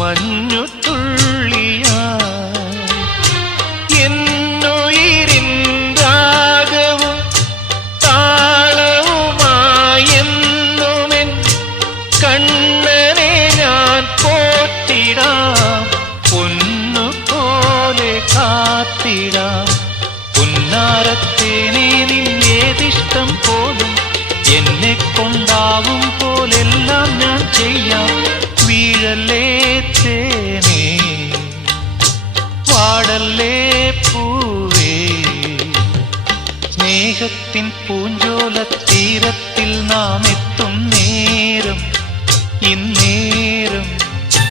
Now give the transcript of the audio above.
മഞ്ഞുതുള്ളിയായി എന്നുയിരിൻ രാഗവും താളവുമായെന്നുമെൻ കണ്ണനെ ഞാൻ പോറ്റിടാം, പൊന്നുപോലെ കാത്തിടാം. പുന്നാരത്തേനെ നിന്നേതിഷ്ടം പോലും എന്നെ കൊണ്ടാവും പോലെല്ലാം ഞാൻ ചെയ്യാം. വീഴല്ലേ തേനേ, വാടല്ലേ പൂവേ, സ്നേഹത്തിൻ പൂഞ്ചോല തീരത്തിൽ നാം എത്തും നേരം ഇന്നേ